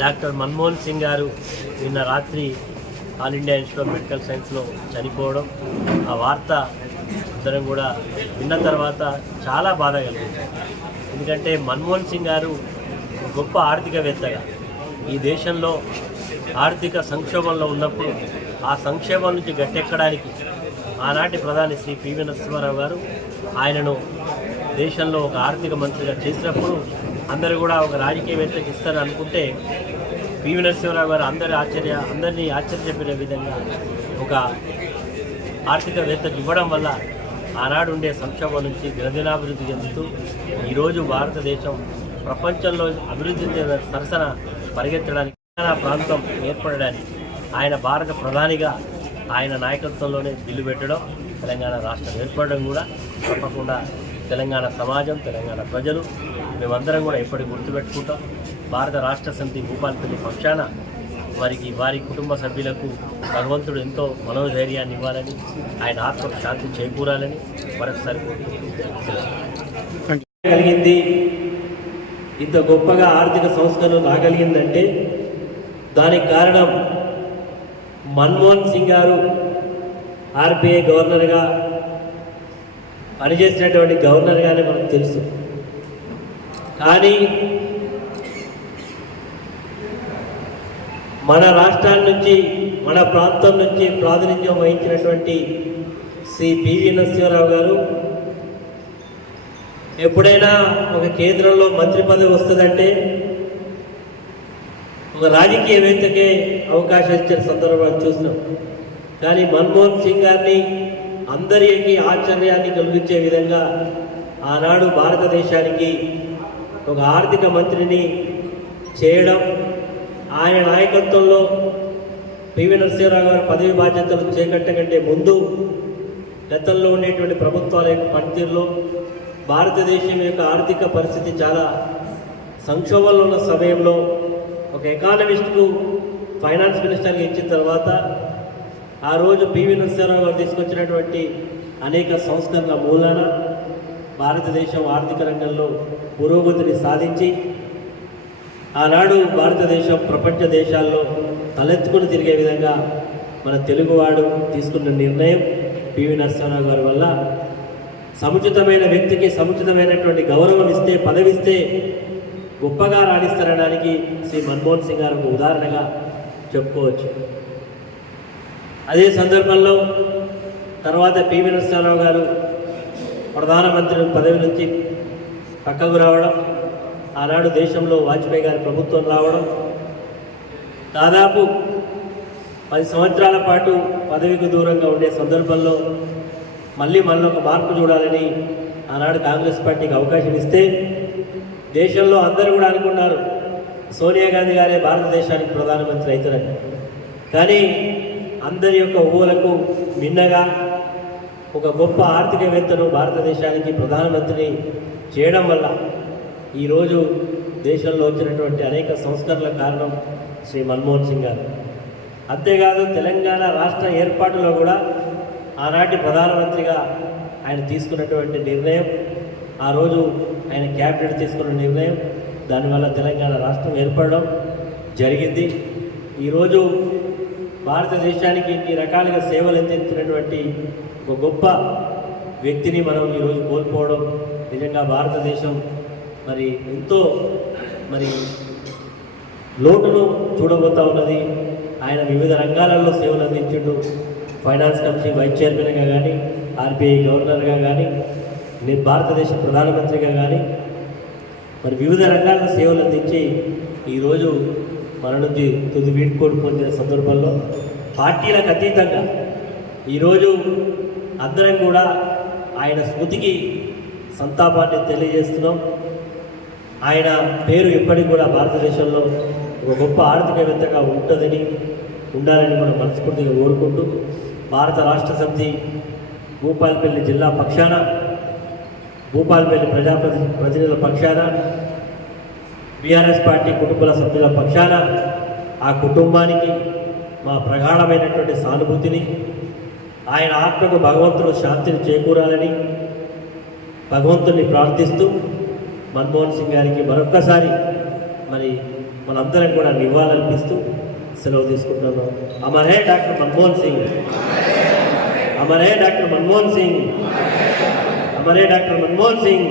Doctor Manmohan Singh గారు నిన్న రాత్రి All India Institute of Medical సైన్స్లో చనిపోవడం ఆ వార్త అందరం కూడా విన్న తర్వాత చాలా బాధ కలిగింది. ఎందుకంటే మన్మోహన్ సింగ్ గారు గొప్ప ఆర్థికవేత్తగా ఈ దేశంలో ఆర్థిక సంక్షోభంలో ఉన్నప్పుడు ఆ సంక్షేమం నుంచి గట్టెక్కడానికి ఆనాటి ప్రధాని శ్రీ పివి నరసింహారావు గారు ఆయనను దేశంలో ఒక ఆర్థిక మంత్రిగా చేసినప్పుడు అందరూ కూడా ఒక రాజకీయవేత్తకి ఇస్తారని అనుకుంటే పివి నరసింహరావు గారు అందరి ఆశ్చర్య అందరినీ ఆశ్చర్యపడే విధంగా ఒక ఆర్థికవేత్తకు ఇవ్వడం వల్ల ఆనాడు ఉండే సంక్షోభం నుంచి దినదినాభివృద్ధి చెందుతూ ఈరోజు భారతదేశం ప్రపంచంలో అభివృద్ధి చెందిన సరసన పరిగెత్తడానికి తెలంగాణ ప్రాంతం ఏర్పడడానికి ఆయన భారత ప్రధానిగా ఆయన నాయకత్వంలోనే బిల్లు పెట్టడం తెలంగాణ రాష్ట్రం ఏర్పడడం కూడా తప్పకుండా తెలంగాణ సమాజం తెలంగాణ ప్రజలు మేమందరం కూడా ఎప్పటికీ గుర్తుపెట్టుకుంటాం. భారత రాష్ట్ర సమితి భూపాలపల్లి పక్షాన వారికి వారి కుటుంబ సభ్యులకు భగవంతుడు ఎంతో మనోధైర్యాన్ని ఇవ్వాలని ఆయన ఆత్మకు శాంతి చేకూరాలని మరొకసారి కలిగింది ఇంత గొప్పగా ఆర్థిక సంస్కరణ రాగలిగిందంటే దానికి కారణం మన్మోహన్ సింగ్ గారు ఆర్బీఐ గవర్నర్గా పనిచేసినటువంటి గవర్నర్గానే మనకు తెలుసు. కానీ మన రాష్ట్రాల నుంచి మన ప్రాంతం నుంచి ప్రాతినిధ్యం వహించినటువంటి శ్రీ పివి నరసింహారావు గారు ఎప్పుడైనా ఒక కేంద్రంలో మంత్రి పదవి వస్తుందంటే ఒక రాజకీయ వేత్తకే అవకాశం ఇచ్చిన సందర్భాలు చూసినాం కానీ మన్మోహన్ సింగ్ గారిని అందరికీ ఆశ్చర్యాన్ని కలిగించే విధంగా ఆనాడు భారతదేశానికి ఒక ఆర్థిక మంత్రిని చేయడం ఆయన నాయకత్వంలో పివి నరసింహరావు గారు పదవి బాధ్యతలు చేకట్ట కంటే ముందు గతంలో ఉండేటువంటి ప్రభుత్వాల యొక్క పనితీరులో భారతదేశం యొక్క ఆర్థిక పరిస్థితి చాలా సంక్షోభంలో ఉన్న సమయంలో ఒక ఎకానమిస్ట్కు ఫైనాన్స్ మినిస్టర్గా ఇచ్చిన తర్వాత ఆ రోజు పివి నరసింహరావు గారు తీసుకొచ్చినటువంటి అనేక సంస్కరణల మూలాన భారతదేశం ఆర్థిక రంగంలో పురోగతిని సాధించి ఆనాడు భారతదేశం ప్రపంచ దేశాల్లో తలెత్తుకుని తిరిగే విధంగా మన తెలుగువాడు తీసుకున్న నిర్ణయం పివి నరసింహరావు గారి వల్ల. సముచితమైన వ్యక్తికి సముచితమైనటువంటి గౌరవం ఇస్తే పదవిస్తే గొప్పగా రాణిస్తారనడానికి శ్రీ మన్మోహన్ సింగ్ గారు ఒక ఉదాహరణగా చెప్పుకోవచ్చు. అదే సందర్భంలో తర్వాత పివి నరసింహరావు గారు ప్రధానమంత్రి పదవి నుంచి పక్కకు రావడం ఆనాడు దేశంలో వాజ్పేయి గారి ప్రభుత్వం రావడం దాదాపు పది సంవత్సరాల పాటు పదవికి దూరంగా ఉండే సందర్భంలో మళ్ళీ మళ్ళీ ఒక మార్పు చూడాలని ఆనాడు కాంగ్రెస్ పార్టీకి అవకాశం ఇస్తే దేశంలో అందరూ కూడా అనుకున్నారు సోనియా గాంధీ గారే భారతదేశానికి ప్రధానమంత్రి అవుతారని. కానీ అందరి యొక్క ఊహలకు మిన్నగా ఒక గొప్ప ఆర్థికవేత్తను భారతదేశానికి ప్రధానమంత్రిని చేయడం వల్ల ఈరోజు దేశంలో వచ్చినటువంటి అనేక సంస్కరణల కారణం శ్రీ మన్మోహన్ సింగ్ గారు. అంతేకాదు తెలంగాణ రాష్ట్ర ఏర్పాటులో కూడా ఆనాటి ప్రధానమంత్రిగా ఆయన తీసుకున్నటువంటి నిర్ణయం ఆ రోజు ఆయన క్యాబినెట్ తీసుకున్న నిర్ణయం దానివల్ల తెలంగాణ రాష్ట్రం ఏర్పడడం జరిగింది. ఈరోజు భారతదేశానికి ఇన్ని రకాలుగా సేవలు అందించినటువంటి ఒక గొప్ప వ్యక్తిని మనం ఈరోజు కోల్పోవడం నిజంగా భారతదేశం మరి ఎంతో మరి లోటును చూడబోతా ఉన్నది. ఆయన వివిధ రంగాలలో సేవలు అందించిండు. ఫైనాన్స్ కంపెనీ వైస్ చైర్మన్గా కానీ ఆర్బీఐ గవర్నర్గా కానీ భారతదేశ ప్రధానమంత్రిగా కానీ మరి వివిధ రంగాల్లో సేవలు అందించి ఈరోజు మన నుంచి తుది వీడ్కోడు పొందిన సందర్భంలో పార్టీలకు అతీతంగా ఈరోజు అందరం కూడా ఆయన స్మృతికి సంతాపాన్ని తెలియజేస్తున్నాం. ఆయన పేరు ఎప్పటికి కూడా భారతదేశంలో ఒక గొప్ప ఆర్థికవేత్తగా ఉంటుందని ఉండాలని మనం మనస్ఫూర్తిగా కోరుకుంటూ భారత రాష్ట్ర సమితి భూపాలపల్లి జిల్లా పక్షాన భూపాలపల్లి ప్రజాప్రతి ప్రతినిధుల పక్షాన బీఆర్ఎస్ పార్టీ కుటుంబాల సభ్యుల పక్షాన ఆ కుటుంబానికి మా ప్రగాఢమైనటువంటి సానుభూతిని ఆయన ఆత్మకు భగవంతుడు శాంతిని చేకూరాలని భగవంతుడిని ప్రార్థిస్తూ మన్మోహన్ సింగ్ గారికి మరొక్కసారి మరి మనందరం కూడా నివాళులర్పిస్తూ సెలవు తీసుకుంటున్నాం అమరే డాక్టర్ మన్మోహన్ సింగ్. అమరే డాక్టర్ మన్మోహన్ సింగ్. అమరే డాక్టర్ మన్మోహన్ సింగ్.